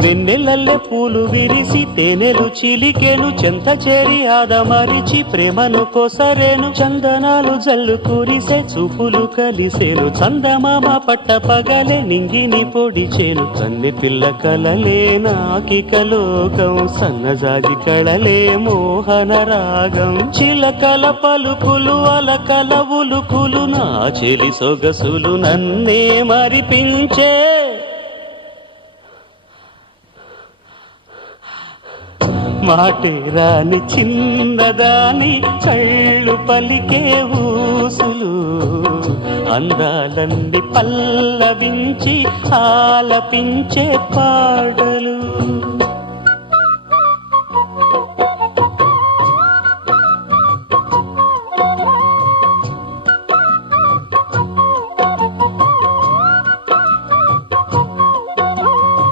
వెన్నెలల్లె పూలు విరిసి తేనెలు చిలికెను చెంత చేరి ఆదమరిచి ప్రేమను కోసరేను చందనాలు జల్లు కురిసే చూపులు కలిసేను చందమామ పట్ట పగలే నింగిని పొడిచేను కన్నె పిల్ల కలలే నాకిక లోకం సన్నజాజి కళలే మోహన రాగం చిలకల పలుకులు అలకల ఉలుకులు నా చెలి సొగసులు నన్నే మరిపించే మాటే రాని చిన్నదాని కళ్ళు పలికే ఊసులు అందాలన్నీ పల్లవించి ఆలపించే పాటలు